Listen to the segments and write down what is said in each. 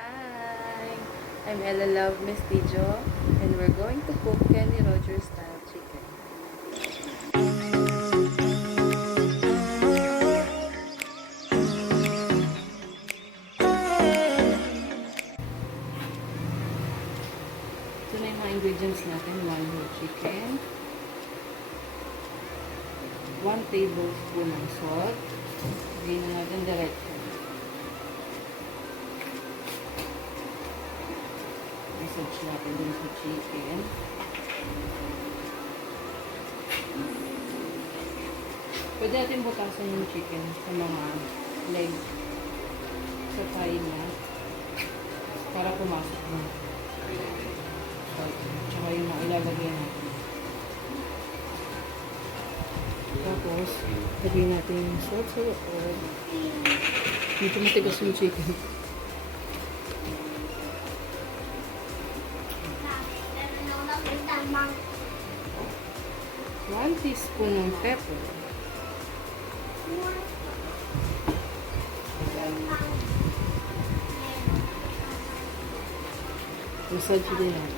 Hi! I'm Ella Love Miss Tijo and we're going to cook Kenny Rogers style chicken. Ito na yung mga ingredients natin. 1 whole chicken, 1 tablespoon ng salt. Lagyan na natin diretso. Massage natin dun sa chicken. Pwede natin butasan yung chicken sa mga leg sa thigh niya para pumasok na. Tsaka yung mga ilalagay natin. Tapos, lagyan natin yung salt sa loob. Dito matigas yung chicken. One teaspoon ng pepper. Massage din natin.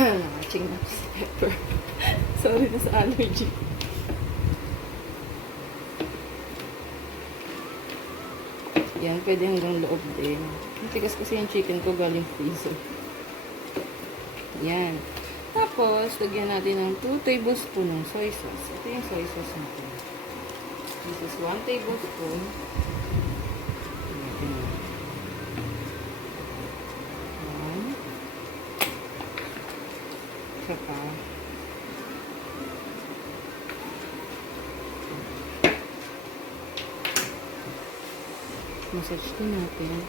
Nakaching na si pepper. Sorry na sa allergy. Yan, pwede hanggang loob din. Matigas kasi yung chicken ko galing freezer. Yan. Tapos, lagyan natin ng 2 tablespoon ng soy sauce. Ito yung soy sauce natin. This is 1 tablespoon. Yan. Saka, massage din natin.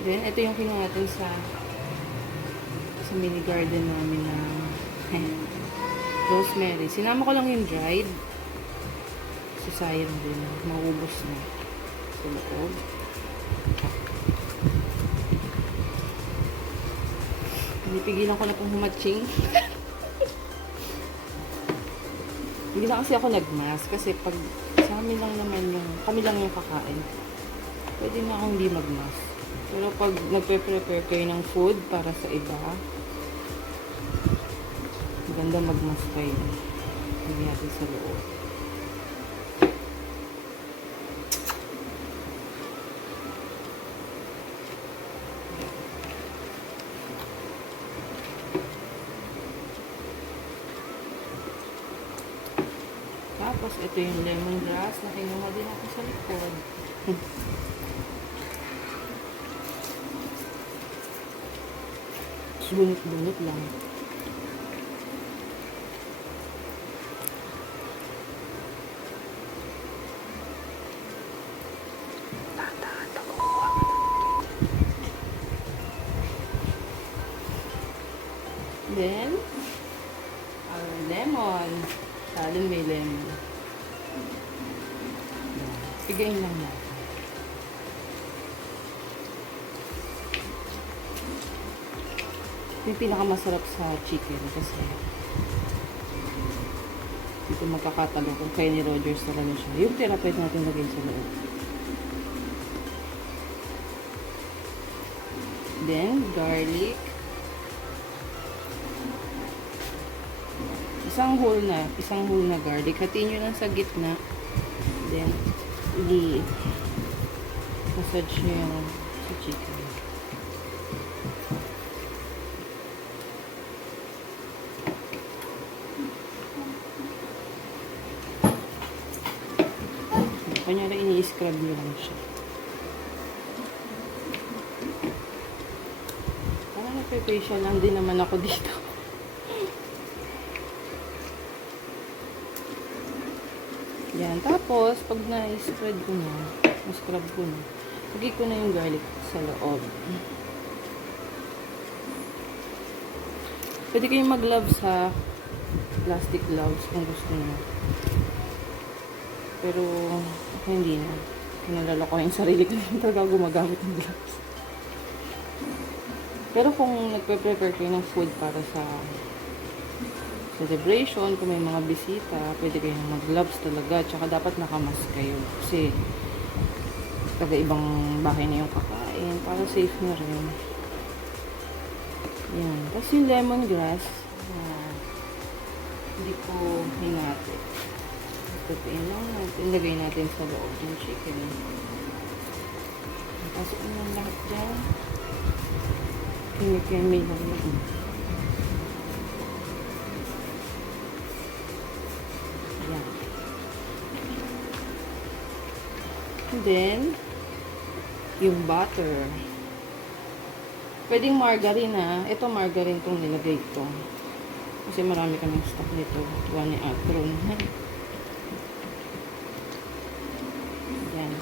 Then, ito yung kinuha natin sa mini garden namin na rosemary. Sinama ko lang yung dried. Kasi sayang din. Maubos na sa loob. Pinipigilan ko na pong humatching. Hindi na kasi ako nagmask kasi pag sa amin lang naman yung, kami lang yung kakain. Pwede na akong hindi magmask. Pero pag nagpe-prepare kayo ng food para sa iba, maganda magmask kayo. Hindi natin sa loob. Tapos, ito yung lemongrass na kinuha din ako sa likod. Bunot-bunot lang. Then, our lemon. Salin may lemon. Pigain lang natin. Yung pinakamasarap sa chicken kasi dito magkakatalo kung Kenny Rogers talaga siya. Yung tira pwede natin lagay sa loob. Then, garlic. Isang whole na garlic. Hatiin nyo lang sa gitna. Then, i-massage nyo yung sa chicken. Kanyari, ini-scrub nyo lang siya. Parang nagpe-facial lang din naman ako dito. Yan. Tapos, pag na-spread ko na, na-scrub ko na, lagay ko na yung garlic sa loob. Pwede kayong mag-gloves sa plastic gloves kung gusto nyo. Pero, hindi na. Nalala ko yung sarili ko na talaga gumagamit ng gloves. Pero kung nagpe-prepare kayo ng food para sa celebration, kung may mga bisita, pwede kayong mag-gloves talaga. Tsaka dapat nakamask kayo. Kasi taga ibang bahay na yung kakain. Para safe na rin. Yan. Tapos yung lemongrass, hindi ko hinati. Tutuin lang natin. Lagay natin sa loob ng chicken. Pasok mo lahat dyan. Kemi-kemi lang yun. Yan. And then, yung butter. Pwedeng margarine ha. Ito margarine tong nilagay ko. Kasi marami kaming stock nito. Tuwa ni Atron. Yan.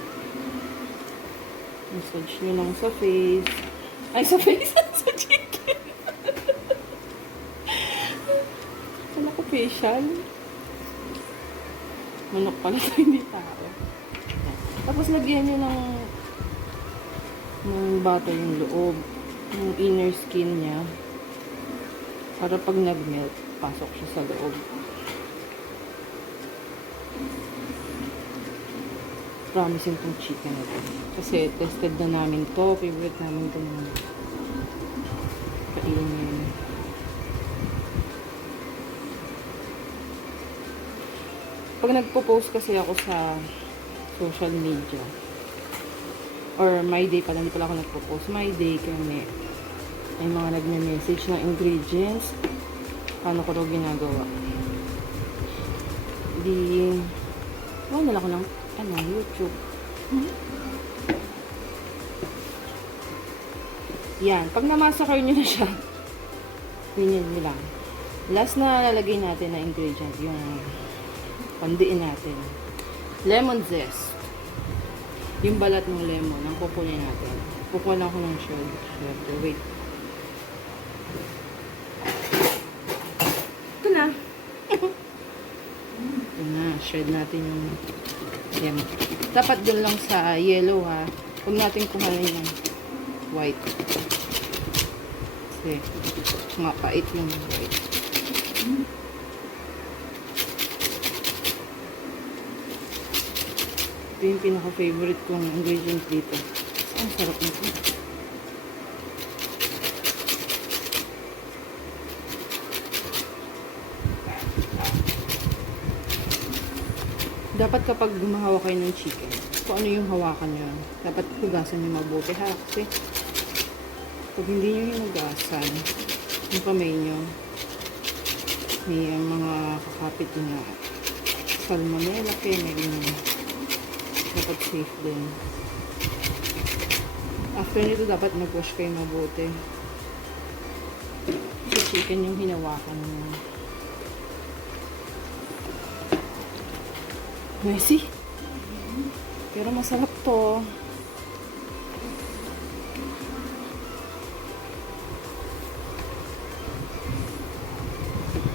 Massage nyo lang sa face. Ay, sa face. Sa chicken. Kala ko facial. Manok pala ito, hindi tao. Tapos lagyan nyo ng butter yung loob. Yung inner skin niya. Para pag nag-melt, pasok siya sa loob. Promising tong chicken na ito. Kasi tested na namin to. Favorite namin ito ng kainin. Pag nagpo-post kasi ako sa social media, or My Day pala, hindi pala ako nagpo-post. My Day kami. May mga nagme-message ng ingredients. Paano ko daw ginagawa. Nila ko ng YouTube. Yan. Pag namassacre nyo na siya, ganyan nyo lang. Last na lalagay natin na ingredient, yung pandiin natin. Lemon zest. Yung balat ng lemon, ang kukunin natin. Kukuha lang ako ng shell. Wait. Ito na. Ito na. Shred natin yung lemon. Dapat dun lang sa yellow ha. Huwag natin kuhanin yung white. Kasi mapait yung white. Ito yung pinaka-favorite kong ingredient dito. Ang sarap nito. Dapat kapag gumahawak kayo ng chicken, kung ano yung hawakan nyo, dapat hugasan nyo mabuti ha. Kasi pag hindi nyo hinugasan, yung kamay nyo, may mga kakapit na salmonella, kaya may dapat safe din. After nito, dapat mag-wash kayo mabuti. So, chicken yung hinawakan nyo. Messy. Pero masarap to.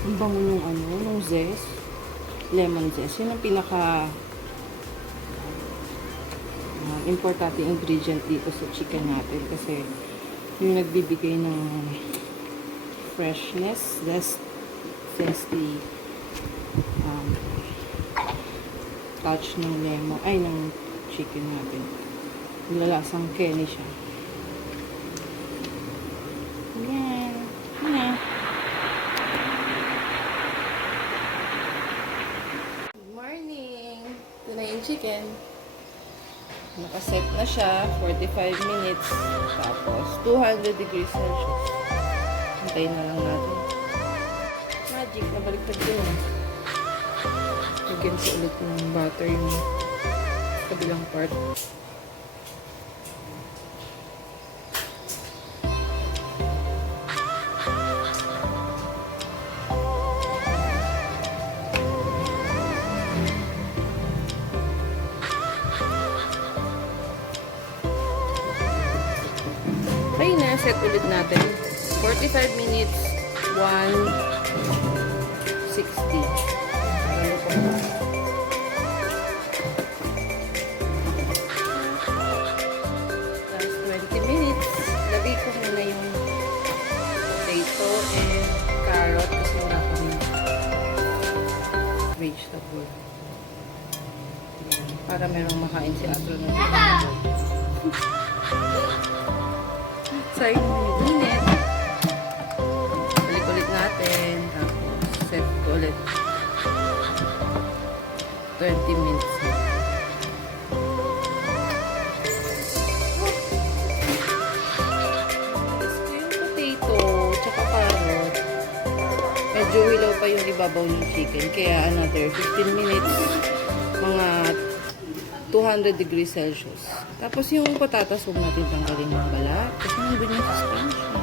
Ang bango yung zest. Lemon zest. Yun ang pinaka importante ingredient dito sa chicken natin kasi yung nagbibigay ng freshness, zesty touch ng lemon, ng chicken natin. Lalasang Kenny siya. Yan. Good morning! Ito na yung chicken. Nakaset na siya, 45 minutes, tapos 200 degrees Celsius. Hintayin na lang natin. Magic, nabaliktad ko yun. Lagyan siya ulit ng butter yung kabilang part. Okay na, set ulit natin. 45 minutes, 160. side mo yung init. Balik ulit natin. Tapos, set ulit. 20 minutes na. Tapos ko yung potato, tsaka carrot. Medyo hilaw pa yung ibabaw ng chicken. Kaya another 15 minutes. Mga 200 degrees Celsius. Tapos yung patatas, huwag natin tanggalin yung balat. Kasi nandun yung suspension.